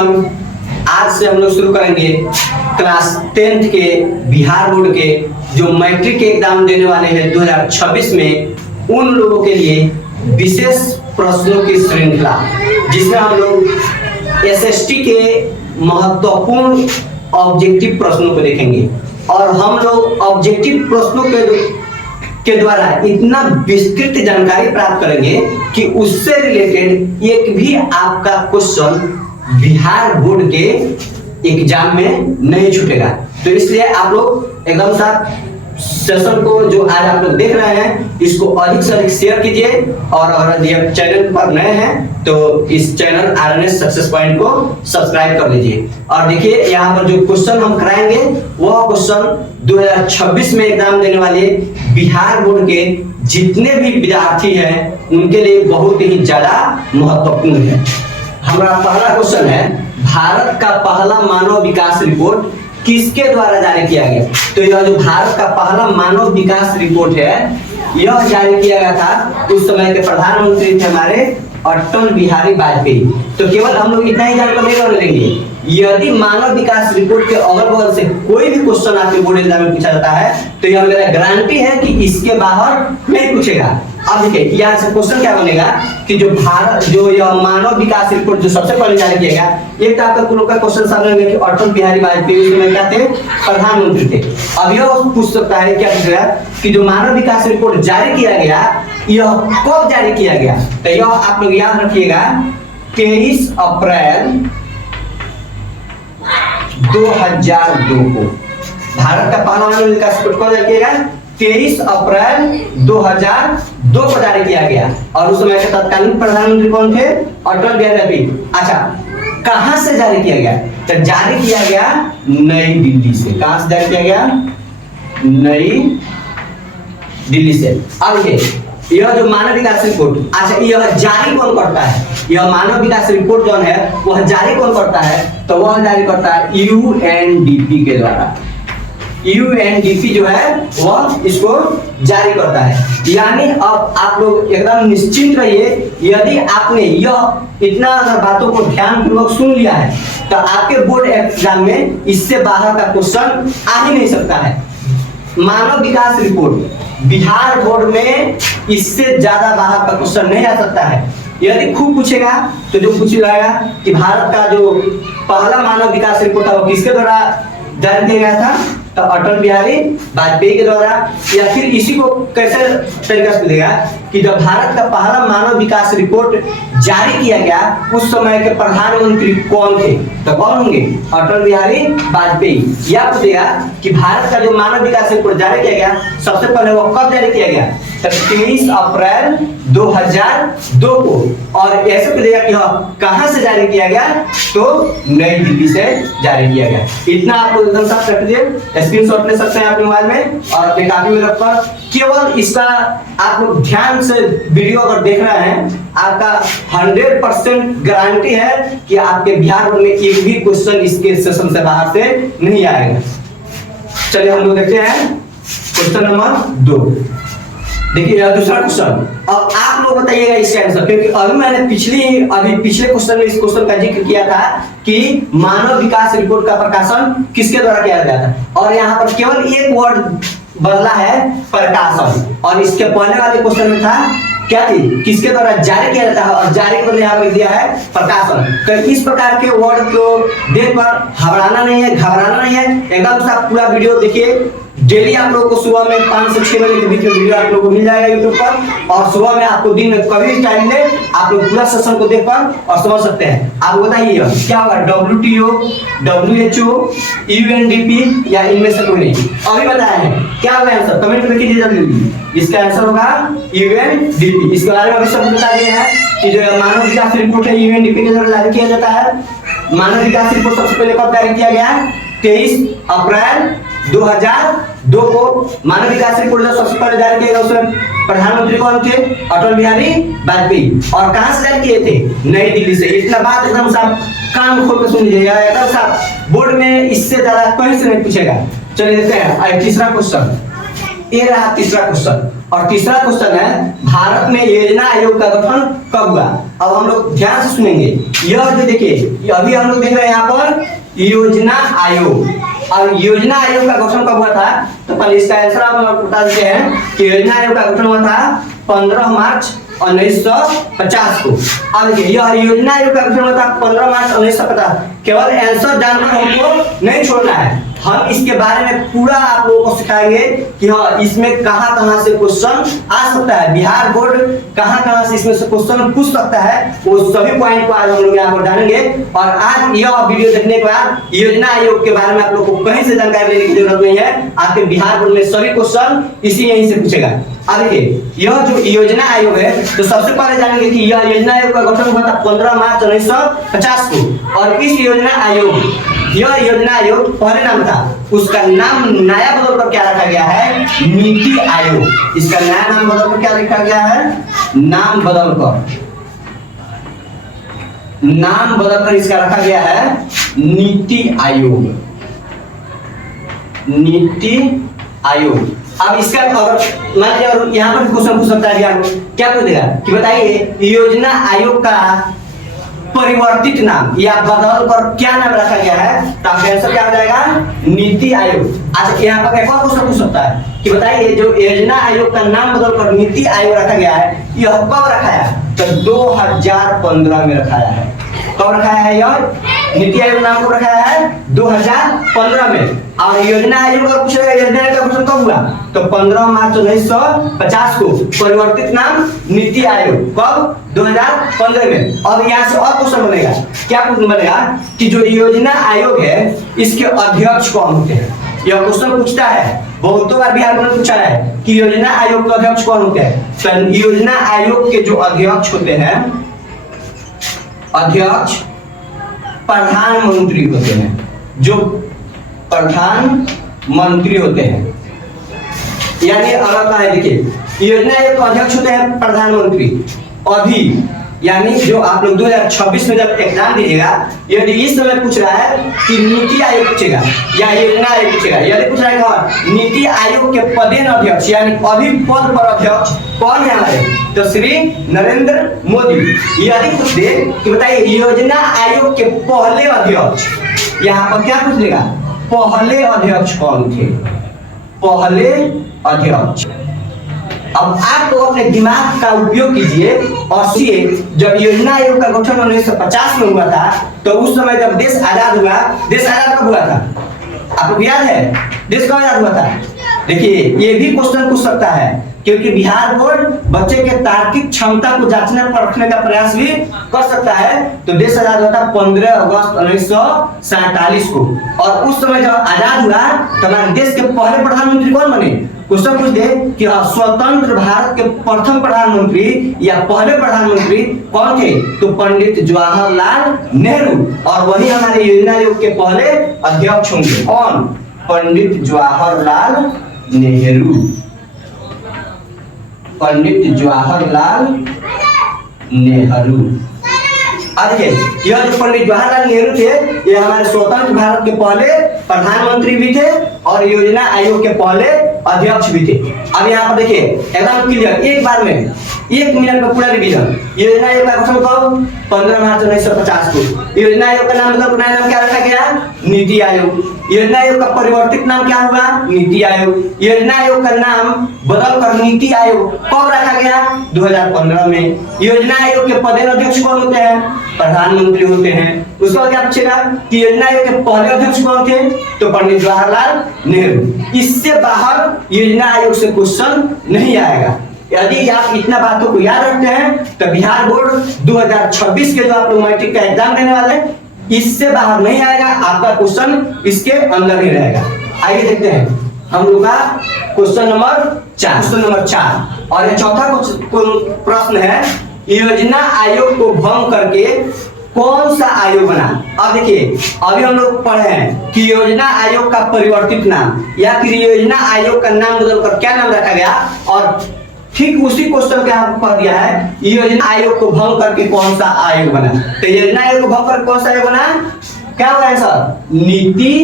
Everyone, आज से हम लोग शुरू करेंगे क्लास 10th के बिहार बोर्ड के जो मैट्रिक के एग्जाम देने वाले हैं 2026 में, उन लोगों के लिए विशेष प्रश्नों की श्रृंखला, जिसमें हम लोग एसएसटी के महत्वपूर्ण ऑब्जेक्टिव प्रश्नों को देखेंगे। और हम लोग ऑब्जेक्टिव प्रश्नों के द्वारा इतना विस्तृत जानकारी प्राप्त करेंगे कि उससे रिलेटेड एक भी आपका क्वेश्चन बिहार बोर्ड के एग्जाम में नहीं छूटेगा। तो इसलिए आप लोग एकदम साथ सेशन को जो आज आप लोग देख रहे हैं, इसको अधिक से अधिक शेयर कीजिए। और अगर ये चैनल पर नए हैं तो इस चैनल आरएनएस सक्सेस पॉइंट को सब्सक्राइब कर लीजिए। और देखिए यहाँ पर जो क्वेश्चन हम कराएंगे वह क्वेश्चन 2026 में एग्जाम देने वाले बिहार बोर्ड के जितने भी विद्यार्थी हैं उनके लिए बहुत ही ज्यादा महत्वपूर्ण है। हमारा पहला क्वेश्चन है, भारत का पहला मानव विकास रिपोर्ट किसके द्वारा जारी किया गया? तो यह जो भारत का पहला मानव विकास रिपोर्ट है, यह जारी किया गया था उस समय के प्रधानमंत्री थे हमारे अटल बिहारी वाजपेयी। तो केवल हम लोग इतना ही जानकारी नहीं लेंगे, यदि मानव विकास रिपोर्ट के अगल बगल से कोई भी क्वेश्चन आपके बोर्ड एग्जाम में पूछा जाता है तो यह मेरा गारंटी है कि इसके बाहर नहीं पूछेगा। अब देखिए यहाँ से क्वेश्चन क्या बनेगा कि जो भारत जो यह मानव विकास रिपोर्ट जो सबसे पहले जारी किया गया, एक तो आपका कुल का क्वेश्चन सामने आएगा कि अटल बिहारी वाजपेयी उस समय क्या थे? प्रधानमंत्री थे। अब यह पूछ सकता है क्या पूछेगा कि जो मानव विकास रिपोर्ट जारी किया गया यह कब जारी किया गया? तो यह आप लोग याद रखिएगा 23 अप्रैल 2002 को भारत का पहला मानव विकास रिपोर्ट कब जारी किया गया? 23 अप्रैल 2002 को जारी किया गया। और उस समय के तत्कालीन प्रधानमंत्री कौन थे? अटल बिहारी वाजपेयी। अच्छा, कहां से जारी किया गया? तो जारी किया गया नई दिल्ली से। कहां से जारी किया गया? नई दिल्ली से। अब यह जो मानव विकास रिपोर्ट, अच्छा यह जारी कौन करता है? यह मानव विकास रिपोर्ट जो है वह जारी कौन करता है? तो वह जारी करता है यूएनडीपी के द्वारा। यूएनडीपी जो है वह इसको जारी करता है। यानी अब आप लोग एकदम निश्चिंत रहिए, यदि आपने यह इतना अगर बातों को ध्यान पूर्वक सुन लिया है तो आपके बोर्ड एग्जाम में इससे बाहर का क्वेश्चन आ ही नहीं सकता है। मानव विकास रिपोर्ट बिहार बोर्ड में इससे ज्यादा बाहर का क्वेश्चन नहीं आ सकता है। यदि खूब पूछेगा तो जो पूछ जाएगा कि भारत का जो पहला मानव विकास रिपोर्ट था वो किसके द्वारा जारी किया गया था? तो अटल बिहारी वाजपेयी के द्वारा। या फिर इसी को कैसे तरीका से देगा कि जब भारत का पहला मानव विकास रिपोर्ट जारी किया गया उस समय के प्रधानमंत्री कौन थे? तो कौन होंगे? अटल बिहारी वाजपेयी। या पूछेगा कि भारत का जो मानव विकास रिपोर्ट जारी किया गया सबसे पहले वो कब जारी किया गया? तो 23 अप्रैल 2002 को। और ऐसे पूछेगा कि कहां से जारी किया गया? तो नई दिल्ली से जारी किया गया। इतना आप लोग एकदम साफ रख लीजिए, स्क्रीनशॉट ले सकते हैं अपने मोबाइल में और अपने कॉपी में रखकर। केवल इसका आप लोग ध्यान से वीडियो अगर देख रहे हैं, आपका 100% गारंटी है कि आपके बिहार बोर्ड में एक भी क्वेश्चन इसके सेशन से बाहर से नहीं आएगा। चलिए हम लोग देखते हैं क्वेश्चन नंबर 2। देखिए दूसरा क्वेश्चन, अब आप लोग बताइएगा इसका आंसर, क्योंकि अभी मैंने पिछले क्वेश्चन में इस क्वेश्चन का जिक्र किया था कि मानव विकास रिपोर्ट का प्रकाशन किसके द्वारा किया गया था। और यहाँ पर केवल एक वर्ड बदला है, प्रकाशन। और इसके पहले वाले क्वेश्चन में था क्या थी? किसके द्वारा जारी किया जाता है? और जारी को यहाँ पर दिया है प्रकाशन। तो इस प्रकार के वर्ड को देखकर घबराना नहीं है, घबराना नहीं है। एकदम से आप पूरा वीडियो देखिए। डेली आप लोगों को सुबह में 5 से 6 बजे के बीच में वीडियो आप लोगों को मिल जाएगा यूट्यूब पर। और सुबह में आपको दिन में कभी भी टाइम ले आप लोग पूरा सेशन को देखकर और समझ सकते हैं। आप बताइए क्या होगा? WTO, WHO, UNDP या इनमें से कोई नहीं? अभी बताया है, क्या होगा आंसर? कमेंट में कीजिए जल्दी। इसका आंसर होगा UNDP। इसके बारे में अभी सब बता दिए हैं कि जो मानव विकास रिपोर्ट है UNDP के द्वारा जारी किया जाता है। मानव विकास रिपोर्ट सबसे पहले कब जारी किया गया? 23 अप्रैल 2002 को मानव विकास रिपोर्ट सबसे पहले जारी किया गया। उसमें प्रधानमंत्री कौन थे? अटल बिहारी वाजपेयी। और कहां से जारी किए थे? नई दिल्ली से। इतना बात एकदम साफ कान खोल कर सुन लीजिएगा, एकदम साफ। बोर्ड में इससे ज्यादा कहीं से नहीं पूछेगा। चलिए देखते हैं तीसरा क्वेश्चन। ये रहा तीसरा क्वेश्चन। और तीसरा क्वेश्चन है, भारत में योजना आयोग का गठन कब हुआ। अब हम लोग ध्यान से सुनेंगे। यह जो देखिए अभी हम लोग देख रहे हैं यहाँ पर योजना आयोग। और योजना आयोग का गठन कब हुआ था, तो पहले इसका आंसर आप लोग बता देते हैं कि योजना आयोग का गठन हुआ था 15 मार्च 1950 को। अब देखिए यह योजना आयोग का गठन हुआ था 15 मार्च 1950। केवल आंसर जानकर हमको नहीं छोड़ना है, हम इसके बारे में पूरा आप लोगों को सिखाएंगे कि हाँ इसमें कहां कहां से क्वेश्चन आ सकता है, बिहार बोर्ड कहां कहां से इसमें से क्वेश्चन पूछ सकता है, वो सभी पॉइंट को आज हम लोग यहाँ पर जानेंगे। और आज यह वीडियो देखने के बाद योजना आयोग के बारे में आप लोग को कहीं से जानकारी लेने की जरूरत नहीं है, आपके बिहार बोर्ड में सभी क्वेश्चन इसी यहीं से पूछेगा। अब देखिए यह जो योजना आयोग है, तो सबसे पहले जानेंगे कि यह योजना आयोग का गठन हुआ था 15 मार्च 1950 को। और इस योजना आयोग, यह योजना आयोग पहले नाम था, उसका नाम नया बदल कर क्या रखा गया है, नीति आयोग। इसका नया नाम बदल कर क्या रखा गया है, नाम बदलकर इसका रखा गया है नीति आयोग। नीति आयोग। अब इसका अगर मान लीजिए और यहाँ पर क्वेश्चन पूछ सकता है, क्या पूछेगा कि बताइए योजना आयोग का परिवर्तित नाम या बदल कर क्या नाम रखा गया है, तो आपका आंसर क्या हो जाएगा, नीति आयोग। अच्छा यहाँ पर एक और क्वेश्चन पूछ सकता है कि बताइए जो योजना आयोग का नाम बदल कर नीति आयोग रखा गया है, यह कब रखा है, तो 2015 में रखाया है। कब रखाया है यह नीति आयोग नाम को रखाया है 2015 में। और योजना आयोग और पूछ रहा है योजना आयोग का गठन कब हुआ, तो 15 मार्च 1950 को। परिवर्तित नाम नीति आयोग, कब, 2015 में। और यहाँ से और क्वेश्चन बनेगा, क्या क्वेश्चन बनेगा कि जो योजना आयोग है इसके अध्यक्ष कौन होते हैं। यह क्वेश्चन पूछता है, बहुतों बार बिहार बोर्ड में पूछा है कि योजना आयोग के अध्यक्ष कौन होते हैं। तो योजना आयोग के जो अध्यक्ष होते हैं, अध्यक्ष प्रधानमंत्री होते हैं, जो प्रधानमंत्री होते हैं। यानी अगर है देखिए योजना आयोग के अध्यक्ष होते हैं प्रधानमंत्री। अभी यानी जो आप लोग 2026 में जब एग्जाम दीजिएगा, यदि इस समय पूछ रहा है कि नीति आयोग पूछेगा या योजना आयोग पूछेगा, यदि पूछ रहा है नीति आयोग के पदेन अध्यक्ष यानी अभी पद पर अध्यक्ष कौन है हमारे, तो श्री नरेंद्र मोदी। यदि पूछ दे कि बताइए योजना आयोग के पहले अध्यक्ष, यहाँ पर क्या पूछ देगा, पहले अध्यक्ष कौन थे, पहले अध्यक्ष। अब आप लोग अपने दिमाग का उपयोग कीजिए और सोचिए, जब योजना आयोग का गठन 1950 में हुआ था, तो उस समय जब देश आजाद हुआ, देश आजाद कब हुआ था, आपको याद है देश कब आजाद हुआ था। देखिए ये भी क्वेश्चन पूछ सकता है, क्योंकि बिहार बोर्ड बच्चे के तार्किक क्षमता को जांचने परखने का प्रयास भी कर सकता है। तो देश आजाद हुआ था 15 अगस्त 1947 को। और उस समय जब आजाद हुआ तो हमारे देश के पहले प्रधानमंत्री कौन बने, क्वेश्चन पूछ दे कि स्वतंत्र भारत के प्रथम प्रधानमंत्री या पहले प्रधानमंत्री कौन थे, तो पंडित जवाहरलाल नेहरू। और वही हमारे योजना आयोग के पहले अध्यक्ष होंगे, कौन, पंडित जवाहरलाल नेहरू। पंडित जवाहरलाल नेहरू। यह जो पंडित जवाहरलाल नेहरू थे, ये हमारे स्वतंत्र भारत के पहले प्रधानमंत्री भी थे और योजना आयोग के पहले अध्यक्ष भी थे। अब यहाँ पर देखिए एकदम क्लियर, एक बार में 1 मिनट में पूरा रिवीजन। योजना आयोग का गठन कब, 15 मार्च 1950 को। योजना आयोग का नाम बदल नाम क्या रखा गया, नीति आयोग। योजना आयोग का परिवर्तित नाम क्या हुआ, नीति आयोग। योजना आयोग का नाम बदल कर नीति आयोग कब रखा गया, 2015 में। योजना आयोग के पदेन अध्यक्ष कौन होते हैं, प्रधानमंत्री होते हैं। उसके बाद क्या पूछेगा कि योजना आयोग के पहले अध्यक्ष कौन थे, तो पंडित जवाहरलाल नेहरू। इससे बाहर योजना आयोग से क्वेश्चन नहीं आएगा। यदि आप इतना बातों को याद रखते हैं तो बिहार बोर्ड 2026 के जो आप लोग मैट्रिक का एग्जाम देने वाले हैं, इससे बाहर नहीं आएगा, आपका क्वेश्चन इसके अंदर ही रहेगा। आइए देखते हैं हम लोग का क्वेश्चन नंबर 4। और ये चौथा प्रश्न है, योजना आयोग को भंग करके कौन सा आयोग बना। अब देखिए अभी हम लोग पढ़े हैं कि योजना आयोग का परिवर्तित नाम या फिर योजना आयोग का नाम बदलकर क्या नाम रखा गया, और ठीक उसी क्वेश्चन के यहाँ कह दिया है योजना आयोग को भंग करके कौन सा आयोग बना। तो योजना आयोग को भंग करके कौन सा आयोग बना, क्या होगा आंसर, नीति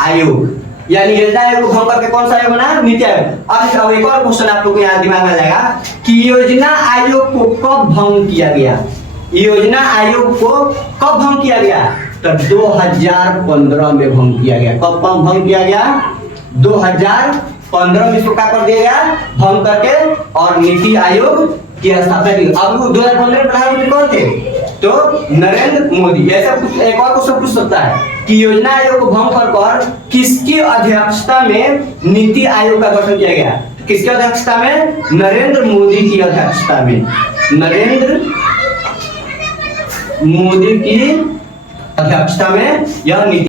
आयोग। यानी योजना आयोग को भंग करके कौन सा आयोग बना? नीति आयोग। अब एक और क्वेश्चन आप लोग को यहाँ दिमाग में आ जाएगा कि योजना आयोग को कब भंग किया गया? योजना आयोग को कब भंग किया गया? तो 2015 में भंग किया गया। कब भंग किया गया? 2015 में इसको क्या कर दिया गया? भंग करके और नीति आयोग की स्थापना की। अब 2015 में प्रधानमंत्री कौन थे? तो नरेंद्र मोदी। ऐसा कुछ एक और क्वेश्चन पूछ सकता है कि योजना आयोग को भंग कर किसकी अध्यक्षता में नीति आयोग का गठन किया गया? किसकी अध्यक्षता में? नरेंद्र मोदी की अध्यक्षता में। नरेंद्र मोदी की अध्यक्षता में यह नीति